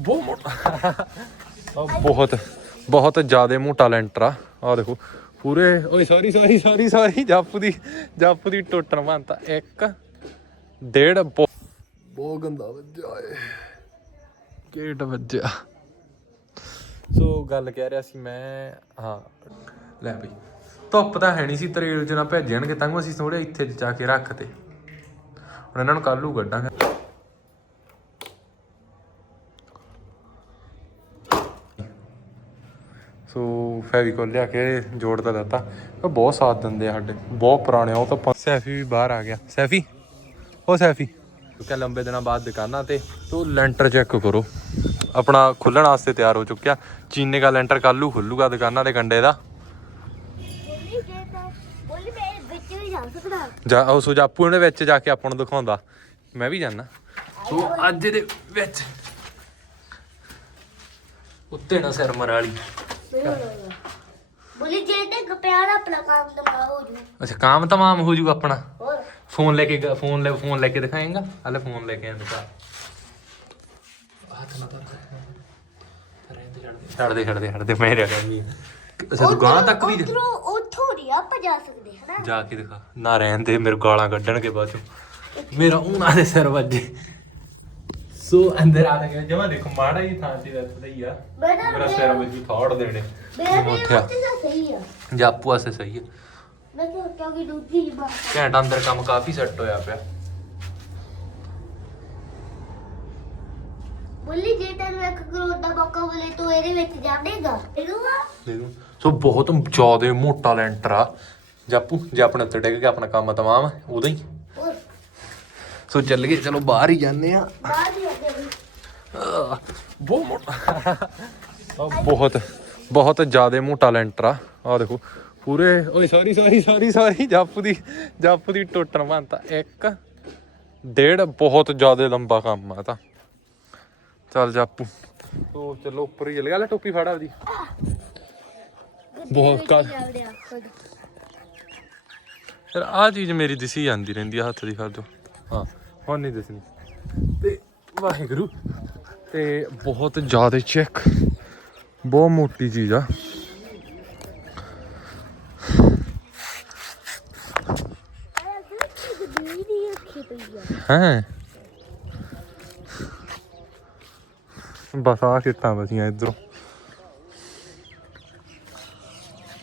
ਬਹੁਤ ਮੋਟਾ। ਆਹ, ਬਹੁਤ ਬਹੁਤ ਜ਼ਿਆਦਾ ਮੋਟਾ ਲੈਂਟਰ ਆ। ਆ ਦੇਖੋ ਪੂਰੇ ਓਏ ਸੌਰੀ ਸੌਰੀ ਸੌਰੀ ਸੌਰੀ ਜਾਪੂ ਦੀ ਜਾਪੂ ਦੀ ਟੁੱਟਣ ਬੰਤਾ ਇੱਕ ਡੇਢ ਬਹੁਤ ਗੰਦਾ ਵੱਜਿਆ ਏ। ਗੇਟ ਵੱਜਿਆ। ਸੋ ਗੱਲ ਕਹਿ ਰਿਹਾ ਸੀ ਮੈਂ ਹਾਂ ਲੈ ਬਈ। ਧੁੱਪ ਤਾਂ ਹੈ ਨਹੀਂ ਸੀ ਤਰੇਲ ਚ ਨਾ ਭੇਜਣਗੇ ਤਾਂ ਅਸੀਂ ਥੋੜੇ ਇੱਥੇ ਜਾ ਕੇ ਰੱਖਤੇ। ਹੁਣ ਇਹਨਾਂ ਨੂੰ ਕੱਲ ਕੱਢਾਂਗੇ। ਸੋ ਫੈਵੀਕੋਲ ਲਿਆ ਕੇ ਜੋੜ ਤਾਂ ਦਿੱਤਾ। ਉਹ ਬਹੁਤ ਸਾਥ ਦਿੰਦੇ ਆ ਸਾਡੇ। ਬਹੁਤ ਪੁਰਾਣੇ ਉਹ ਤਾਂ ਸੈਫੀ ਵੀ ਬਾਹਰ ਆ ਗਿਆ। ਸੈਫੀ ਉਹ ਸੈਫੀ। ਕਿਉਂਕਿ ਲੰਬੇ ਦਿਨਾਂ ਬਾਅਦ ਦੁਕਾਨਾਂ ਤੇ ਤੋ ਲੈਂਟਰ ਚੈੱਕ ਕਰੋ। ਆਪਣਾ ਖੁੱਲਣ ਵਾਸਤੇ ਤਿਆਰ ਹੋ ਚੁੱਕਿਆ। ਚੀਨੇ ਦਾ ਲੈਂਟਰ ਕੱਲੂ ਖੁੱਲੂਗਾ ਦੁਕਾਨਾਂ ਦੇ ਕੰਡੇ ਦਾ। ਜੇ ਉਹ ਸੁਜਾਪੂ ਉਹਨੇ ਵਿੱਚ ਜਾ ਕੇ ਆਪਾਂ ਨੂੰ ਦਿਖਾਉਂਦਾ। ਮੈਂ ਵੀ ਜਾਣਾ ਸੋ ਅੱਜ ਦੇ ਵਿੱਚ ਉੱਤੇ ਨਾ ਸਿਰ ਮਰ ਵਾਲੀ ਬੋਲੀ ਜੇ ਤੇ ਗਪਿਆਰ ਆਪਣਾ ਕੰਮ ਤਾਂ ਹੋ ਜੂ। ਅੱਛਾ ਕੰਮ ਤਮਾਮ ਹੋ ਜੂ ਆਪਣਾ? ਹੋਰ? ਫੋਨ ਲੈ ਕੇ ਫੋਨ ਲੈ ਫੋਨ ਲੈ ਕੇ ਦਿਖਾਏਗਾ? ਹਲੇ ਫੋਨ ਲੈ ਕੇ ਆਂਦਾ ਹੱਥ ਨਾ ਤਾਂ ਛੱਡ ਦੇ ਛੱਡ ਦੇ ਛੱਡ ਦੇ ਮੈਂ ਰਿਹਾ ਕਰਨੀ ਅੱਛਾ ਤੂੰ ਗਾਂ ਤੱਕ ਵੀ ਜਾ- ਉਧਰੋਂ ਉੱਥੋਂ ਨਹੀਂ ਆਪਾਂ ਜਾ ਸਕਦੇ ਹਨਾ? ਜਾ ਕੇ ਦਿਖਾ। ਨਾ ਰਹਿਣ ਦੇ ਮੇਰੇ ਗਾਲਾਂ ਕੱਢਣਗੇ ਬਾਅਦ ਚੋਂ। ਮੇਰਾ ਉਹਨਾਂ ਦੇ ਸਿਰ ਵੱਜੇ। ਸੋ ਅੰਦਰ ਆ ਗਿਆ ਜਮਾ ਦੇਖੋ ਮਾੜਾ ਹੀ ਥਾਂ ਤੇ ਰੱਖਦਾ ਹੀ ਆ। ਮੇਰਾ ਸਿਰ ਵੱਜੀ ਫਾੜ ਦੇਣੇ। ਮੇਰਾ ਉੱਠਿਆ। ਉੱਥੇ ਤਾਂ ਸਹੀ ਆ। ਜਾਪੂ ਆਸੇ ਸਹੀ ਹੈ ਮੈਂ ਤਾਂ ਕਿਉਂਕਿ ਦੂਜੀ ਬਾਤ ਘੈਂਟ ਅੰਦਰ ਕੰਮ ਕਾਫੀ ਸੈੱਟ ਹੋਇਆ ਪਿਆ। ਬੋਲੀ ਜੇ ਤੈਨੂੰ ਇੱਕ ਕਰੋੜ ਦਾ ਮੌਕਾ ਮਿਲੇ ਤੂੰ ਇਹਦੇ ਵਿੱਚ ਜਾਵੇਂਗਾ ਇਹਨੂੰਗਾ ਦੇਖੋ ਸੋ ਬਹੁਤ ਜ਼ਿਆਦਾ ਮੋਟਾ ਲੈਂਟਰ ਆ। ਜਾਪੂ ਜੇ ਆਪਣੇ ਉੱਤੇ ਡਿੱਗ ਗਿਆ ਆਪਣਾ ਕੰਮ ਤਮਾਮ ਉਦੋਂ ਹੀ। ਸੋ ਚੱਲ ਗਏ ਚਲੋ ਬਾਹਰ ਹੀ ਜਾਂਦੇ ਆ। ਬਾਹਰ ਹੀ ਅੱਗੇ ਵੀ ਆਹ, ਬਹੁਤ ਮੋਟਾ ਆਹ, ਬਹੁਤ ਬਹੁਤ ਜ਼ਿਆਦਾ ਮੋਟਾ ਲੈਂਟਰ ਆ। ਆ ਦੇਖੋ ਪੂਰੇ ਓਏ ਸੌਰੀ ਸੌਰੀ ਸੌਰੀ ਸੌਰੀ ਜਾਪੂ ਦੀ ਜਾਪੂ ਦੀ ਟੁੱਟਣ ਬੰਤਾ ਇੱਕ ਡੇਢ ਬਹੁਤ ਜ਼ਿਆਦਾ ਲੰਬਾ ਕੰਮ ਆ ਤਾਂ। ਚੱਲ ਜਾਪੂ। ਤੋ ਚਲੋ ਉੱਪਰ ਹੀ ਚਲ ਲੈ ਟੋਪੀ ਫੜ ਆਪਦੀ। ਬਹੁਤ ਕਾ ਜਾਵੜਿਆ ਫਿਰ ਆ ਚੀਜ਼ ਮੇਰੀ ਦਿਸੀ ਜਾਂਦੀ ਰਹਿੰਦੀ ਆ ਹੱਥ ਦੀ ਖਾ ਦੋ। ਹਾਂ ਹੁਣ ਨਹੀਂ ਦਿਸਣੀ। ਤੇ ਵਾਹਿਗੁਰੂ। ਤੇ ਬਹੁਤ ਜ਼ਿਆਦਾ ਚੈੱਕ ਬਹੁਤ ਮੋਟੀ ਚੀਜ਼ ਆ। ਹੈ? ਬਸ ਆ ਕਿੱਟਾਂ ਬਸੀਆਂ ਇਧਰੋਂ।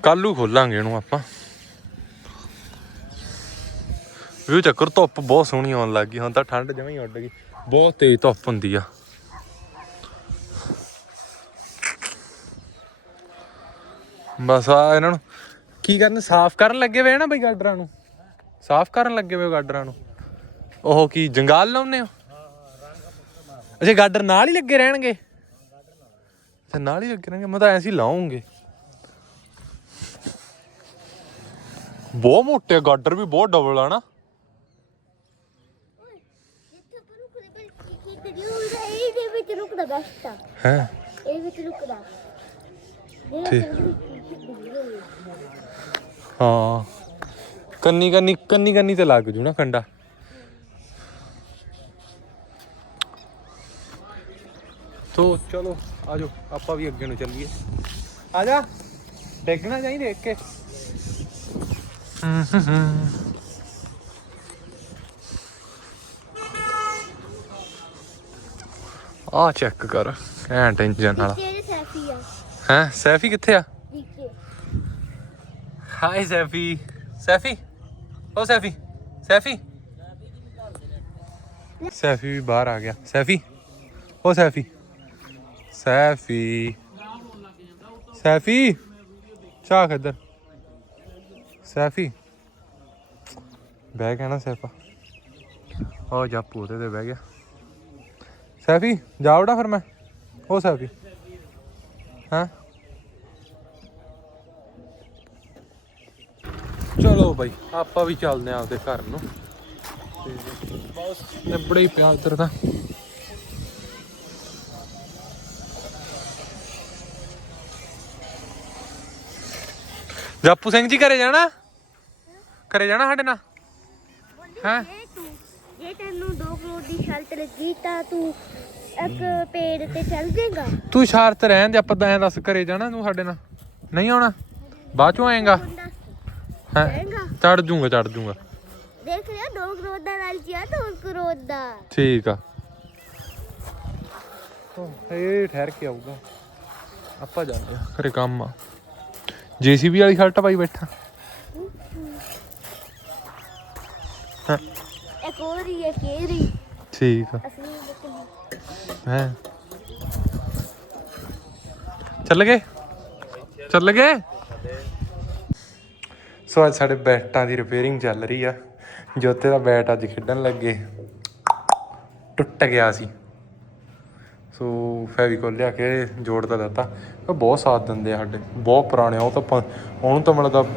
ਕੱਲੂ ਖੋਲਾਂਗੇ ਇਹਨੂੰ ਆਪਾਂ। ਵਿਊ ਚੱਕਰ ਧੁੱਪ ਬਹੁਤ ਸੋਹਣੀ ਆਉਣ ਲੱਗ ਗਈ, ਹੁਣ ਤਾਂ ਠੰਡ ਜਮਾਂ ਹੀ ਉੱਡ ਗਈ। ਬਹੁਤ ਤੇਜ਼ ਧੁੱਪ ਹੁੰਦੀ ਆ। ਬਸ ਆ ਇਹਨਾਂ ਨੂੰ। ਕੀ ਕਰਨ ਸਾਫ਼ ਕਰਨ ਲੱਗੇ ਵੇ ਨਾ ਬਈ ਗਾਡਰਾਂ ਨੂੰ? ਸਾਫ਼ ਕਰਨ ਲੱਗੇ ਵੇ ਗਾਡਰਾਂ ਨੂੰ? ਉਹ ਕੀ ਜੰਗਾਲ ਲਾਉਨੇ ਹੋ? ਅੱਛਾ ਗਾਡਰ ਨਾਲ ਹੀ ਲੱਗੇ ਰਹਿਣਗੇ? ਅੱਛਾ ਨਾਲ ਹੀ ਲੱਗੇ ਰਹਿਣਗੇ? ਮੈਂ ਤਾਂ ਐਸੀ ਲਾਉਂਗੇ। ਬਹੁਤ ਮੋਟੇ ਗਾਡਰ ਵੀ ਬਹੁਤ ਡਬਲ ਆ ਨਾ। ਹੈ? ਇਹ ਵਿੱਚ ਰੁਕਦਾ। ਠੀਕ। ਹਾਂ। ਕੰਨੀ ਕੰਨੀ ਕੰਨੀ ਕੰਨੀ ਤੇ ਲੱਗ ਜੂ ਨਾ ਕੰਡਾ। ਤੋ ਚਲੋ ਆਜੋ ਆਪਾਂ ਵੀ ਅੱਗੇ ਨੂੰ ਚੱਲੀਏ। ਆ ਜਾ ਦੇਖਣਾ ਚਾਹੀਦਾ ਦੇਖ ਕੇ। ਆ ਚੈੱਕ ਕਰ ਐਂ ਟੈਨਸ਼ਨ ਵਾਲਾ। ਹੈ ਸੈਫੀ ਕਿੱਥੇ ਆ? ਹਾਈ ਸੈਫੀ ਸੈਫੀ ਓ ਸੈਫੀ ਸੈਫੀ ਸੈਫੀ ਵੀ ਬਾਹਰ ਆ ਗਿਆ। ਸੈਫੀ ਓ ਸੈਫੀ ਸੈਫੀ ਸੈਫੀ ਚਾਹ ਇੱਧਰ ਸੈਫੀ ਬਹਿ ਗਿਆ ਨਾ ਸੈਫਾ ਉਹ ਜਾਪੂ ਉਹਦੇ ਤੇ ਬਹਿ ਗਿਆ ਸੈਫੀ ਜਾ ਉਡਾ ਫਿਰ ਮੈਂ ਉਹ ਸੈਫੀ ਹਾਂ ਚਲੋ ਬਾਈ ਆਪਾਂ ਵੀ ਚੱਲਦੇ ਆਂ ਆਪਦੇ ਘਰ ਨੂੰ। ਬਸ ਨਿਬੜੇ ਹੀ ਪਿਆ ਉੱਧਰ ਤਾਂ। ਜਾਪੂ ਸਿੰਘ ਜੀ ਘਰੇ ਜਾਣਾ? ਘਰੇ ਜਾਣਾ ਸਾਡੇ ਨਾਲ? ਹੈਂ? ਜੇ ਤੂੰ ਜੇ ਤੈਨੂੰ 2 ਕਰੋੜ ਦੀ ਸ਼ਰਤ ਲੱਗੀ ਤਾਂ ਤੂੰ ਇੱਕ ਪੇੜ ਤੇ ਚੱਲ ਜਾਏਗਾ? ਤੂੰ ਸ਼ਰਤ ਰਹਿਣ ਦੇ ਆਪਾਂ ਤਾਂ ਐਂ ਦੱਸ ਘਰੇ ਜਾਣਾ ਤੂੰ ਸਾਡੇ ਨਾਲ। ਨਹੀਂ ਆਉਣਾ? ਬਾਅਦ ਚੋਂ ਆਏਗਾ। ਹੈ? ਚੜ ਜੂਗਾ ਚੜ ਜੂਗਾ। ਦੇਖ ਲਿਆ 2 ਕਰੋੜ ਦਾ ਲਾਲਚੀ ਆ 2 ਕਰੋੜ ਦਾ ਠੀਕ ਆ। ਇਹ ਠਹਿਰ ਕੇ ਆਊਗਾ। ਆਪਾਂ ਜਾਂਦੇ ਆ ਘਰੇ ਕੰਮ ਆ। ਜੀਸੀਬੀ ਵਾਲੀ ਸ਼ਰਟ ਪਾਈ ਬੈਠਾ। ਹਾਂ, ਇੱਕ ਹੋਰ ਹੀ ਹੈ ਕੇਰੀ ਠੀਕ ਆ। ਹੈ? ਚੱਲ ਗਏ? ਚੱਲ ਗਏ? ਸੋ ਅੱਜ ਸਾਡੇ ਬੈਟਾਂ ਦੀ ਰਿਪੇਅਰਿੰਗ ਚੱਲ ਰਹੀ ਆ। ਜੋਤੇ ਦਾ ਬੈਟ ਅੱਜ ਖੇਡਣ ਲੱਗੇ। ਟੁੱਟ ਗਿਆ ਸੀ। ਸੋ ਫੈਵੀਕੋਲ ਲਿਆ ਕੇ ਜੋੜ ਤਾਂ ਦਿੱਤਾ। ਉਹ ਬਹੁਤ ਸਾਥ ਦਿੰਦੇ ਆ ਸਾਡੇ। ਬਹੁਤ ਪੁਰਾਣੇ ਆ, ਉਹ ਤਾਂ ਪ- ਉਹਨੂੰ ਤਾਂ ਮਤਲਬ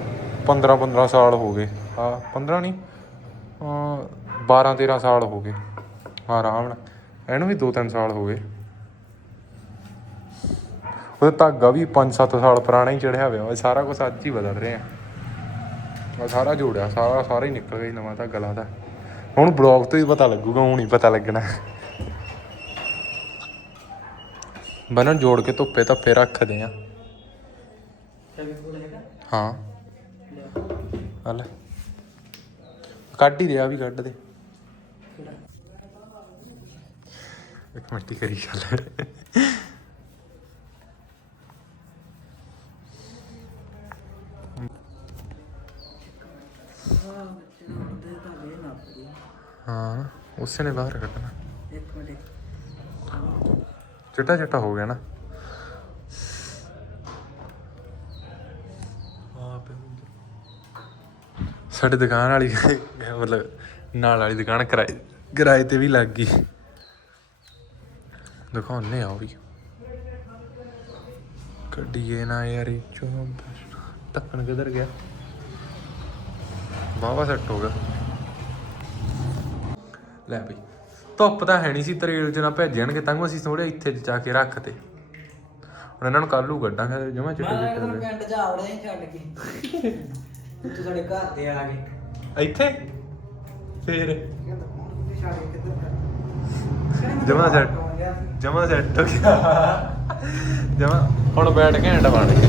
15 15 ਸਾਲ ਹੋ ਗਏ। ਹਾਂ 15 ਨਹੀਂ ਅਹ 12 13 ਸਾਲ ਹੋ ਗਏ। ਆਰਾਮ ਨਾਲ। ਇਹਨੂੰ ਵੀ 2-3 ਸਾਲ ਹੋ ਗਏ। ਉਹਦਾ ਧਾਗਾ ਵੀ 5-7 ਸਾਲ ਪੁਰਾਣਾ ਹੀ ਚੜਿਆ ਹੋਇਆ। ਉਹ ਸਾਰਾ ਕੁਝ ਅੱਜ ਹੀ ਬਦਲ ਰਿਹਾ ਆ ਸਾਰਾ ਜੋੜਿਆ ਸਾਰਾ ਸਾਰਾ ਹੀ ਨਿਕਲ ਗਿਆ ਜੀ, ਨਵਾਂ ਧਾਗਾ ਲਾਦਾ ਹੁਣ ਬਲੌਗ ਤੋਂ ਹੀ ਪਤਾ ਲੱਗੂਗਾ ਹੁਣ ਹੀ ਪਤਾ ਲੱਗਣਾ। ਬਨਣ ਜੋੜ ਕੇ ਧੁੱਪੇ ਧੱਪੇ ਰੱਖਦੇ ਆ। ਹਾਂ। ਹਲ ਕੱਢ ਹੀ ਰਿਹਾ ਵੀ ਕੱਢ ਦੇ। ਇੱਕ ਮਿੰਟ ਕਰੀ ਚੱਲ। ਉਸੇ ਨੇ ਬਾਹਰ ਕੱਢਣਾ। ਇੱਕ ਮਿੰਟ। ਚਿੱਟਾ ਚਿੱਟਾ ਹੋ ਗਿਆ ਨਾ। ਸਾਡੇ ਦੁਕਾਨ ਵਾਲੀ ਮਤਲਬ ਨਾਲ ਵਾਲੀ ਦੁਕਾਨ ਕਿਰਾਏ ਕਿਰਾਏ ਤੇ ਵੀ ਲੱਗ ਗਈ। ਦਿਖਾਉਣੇ ਆ ਉਹ ਵੀ। ਕੱਢੀਏ ਨਾ ਯਾਰ ਇਹ ਚੋਂ। ਟੱਕਣ ਕਿੱਧਰ ਗਿਆ? ਬਾਵਾ ਸੈੱਟ ਹੋ ਗਿਆ। ਲੈ ਬਈ। ਧੁੱਪ ਤਾਂ ਹੈ ਨਹੀਂ ਸੀ ਤਰੇਲ ਚ ਨਾ ਭੇਜਣਗੇ ਤਾਂ ਅਸੀਂ ਥੋੜੇ ਇੱਥੇ ਜਾ ਕੇ ਰੱਖਤੇ ਹੁਣ ਇਹਨਾਂ ਨੂੰ ਕੱਲ ਨੂੰ ਕੱਢਾਂਗੇ ਜਮਾ ਚਿੱਟੇ ਮੈਂ ਚਿੱਟੇ ਪਿੰਡ ਜਾ ਵੜਿਆ ਛੱਡ ਕੇ। ਤੂੰ ਸਾਡੇ ਘਰ ਤੇ ਆ ਗਏ। ਇੱਥੇ? ਫੇਰ? ਛੱਡ ਕੇ ਕਿੱਧਰ ਜਮਾਂ ਸੈੱਟ ਜਮਾ ਸੈੱਟ ਹੋ ਗਿਆ। ਜਮਾ ਹੁਣ ਬੈਠ ਘੈਂਟ ਬਣ ਗਏ।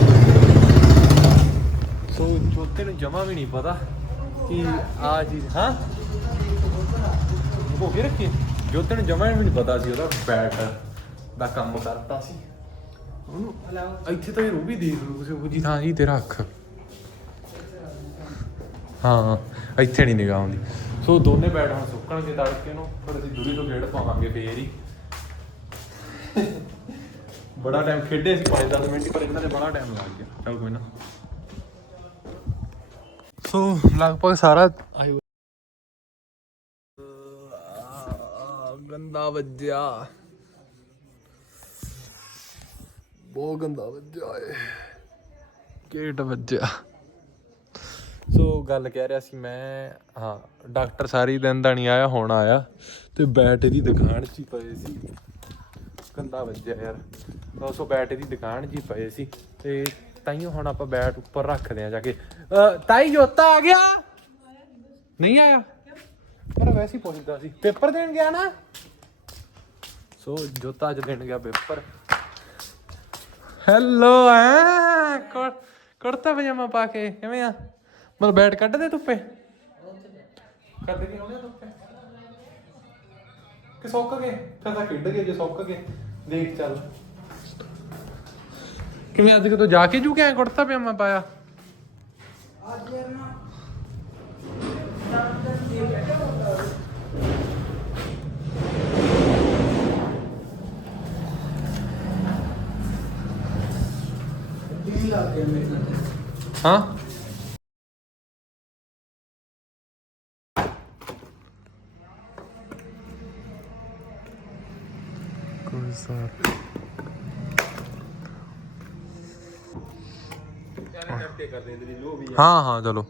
ਸੋ ਚੋਤੇ ਨੂੰ ਜਮਾ ਵੀ ਨਹੀਂ ਪਤਾ ਕਿ ਆ ਚੀਜ਼ ਹਾਂ? ਉਹ ਕੇ ਰੱਖੀ। ਜੋਤੇ ਨੂੰ ਜਮਾ ਵੀ ਨਹੀਂ ਪਤਾ ਸੀ ਉਹਦਾ ਬੈਟ ਦਾ ਕੰਮ ਕਰਤਾ ਸੀ। ਉਹਨੂੰ ਇੱਥੇ ਤਾਂ ਇਹ ਰੂ ਵੀ ਦੇਖ ਲੂ ਕਿਸੇ ਉਹ ਜੀ ਥਾਂ ਜੀ ਤੇ ਰੱਖ। ਹਾਂ ਇੱਥੇ ਨਹੀਂ ਨਿਗਾਹ ਆਉਂਦੀ। ਸੋ ਦੋਨੇ ਬੈਟ ਹੁਣ ਸੁੱਕਣਗੇ ਤੜਕੇ ਨੂੰ ਫਿਰ ਅਸੀਂ ਦੂਰੀ ਤੋਂ ਖੇਡ ਪਾਵਾਂਗੇ ਫੇਰ ਹੀ। ਬੜਾ ਟਾਈਮ ਖੇਡੇ ਸੀ 5-10 ਮਿੰਟ ਪਰ ਇਹਨਾਂ ਦੇ ਬੜਾ ਟਾਈਮ ਲੱਗ ਗਿਆ। ਚਲ ਕੋਈ ਨਾ। ਸੋ ਲਗਭਗ ਸਾਰਾ ਗੰਦਾ ਵੱਜਿਆ ਬਹੁਤ ਗੰਦਾ ਵੱਜਿਆ ਏ ਗੇਟ ਵੱਜਿਆ ਸੋ ਗੱਲ ਕਹਿ ਰਿਹਾ ਸੀ ਮੈਂ, ਹਾਂ ਡਾਕਟਰ ਸਾਰੀ ਦਿਨ ਦਾ ਨਹੀਂ ਆਇਆ, ਹੁਣ ਆਇਆ। ਤੇ ਬੈਟ ਦੀ ਦੁਕਾਨ 'ਚ ਹੀ ਪਏ ਸੀ। ਗੰਦਾ ਵੱਜਿਆ ਯਾਰ ਸੋ ਬੈਟ ਦੀ ਦੁਕਾਨ 'ਚ ਹੀ ਪਏ ਸੀ। ਤੇ ਤਾਈਓ ਹੁਣ ਆਪਾਂ ਬੈਟ ਉੱਪਰ ਰੱਖਦੇ ਆ ਜਾ ਕੇ। ਤਾਈ ਜੋਤਾ ਆ ਗਿਆ? ਨਹੀਂ ਆਇਆ? ਪਰ ਵੈਸੇ ਹੀ ਪੁੱਛਦਾ ਸੀ। ਪੇਪਰ ਦੇਣ ਗਿਆ ਨਾ? ਸੋ ਜੋਤਾ ਅੱਜ ਦੇਣ ਗਿਆ ਪੇਪਰ। ਹੈਲੋ ਆ ਕੁੜਤਾ ਪਜਾਮਾ ਪਾ ਕੇ ਕਿਵੇਂ ਆ? ਮਤਲਬ ਬੈਟ ਕੱਢ ਦੇ ਧੁੱਪੇ? ਕੱਢ ਕੇ ਆਉਣੇ ਧੁੱਪੇ? ਕਿ ਸੁੱਕ ਗਏ? ਫਿਰ ਤਾਂ ਖੇਡ ਗਏ ਜੇ ਸੁੱਕ ਗਏ। ਦੇਖ ਚੱਲ। ਕਿਵੇਂ ਅੱਜ ਕਿਤੋਂ ਜਾ ਕੇ ਜੂ ਕੇ ਆਇਆ ਕੁੜਤਾ ਪਜਾਮਾ ਪਾਇਆ? ਅੱਜ ਯਾਰ ਨਾ ਦਿਨ ਲੱਗ ਗਿਆ ਮੇਰੇ ਹਾਂ ਕੋਈ ਸਾਰ ਹਾਂ ਹਾਂ ਚਲੋ।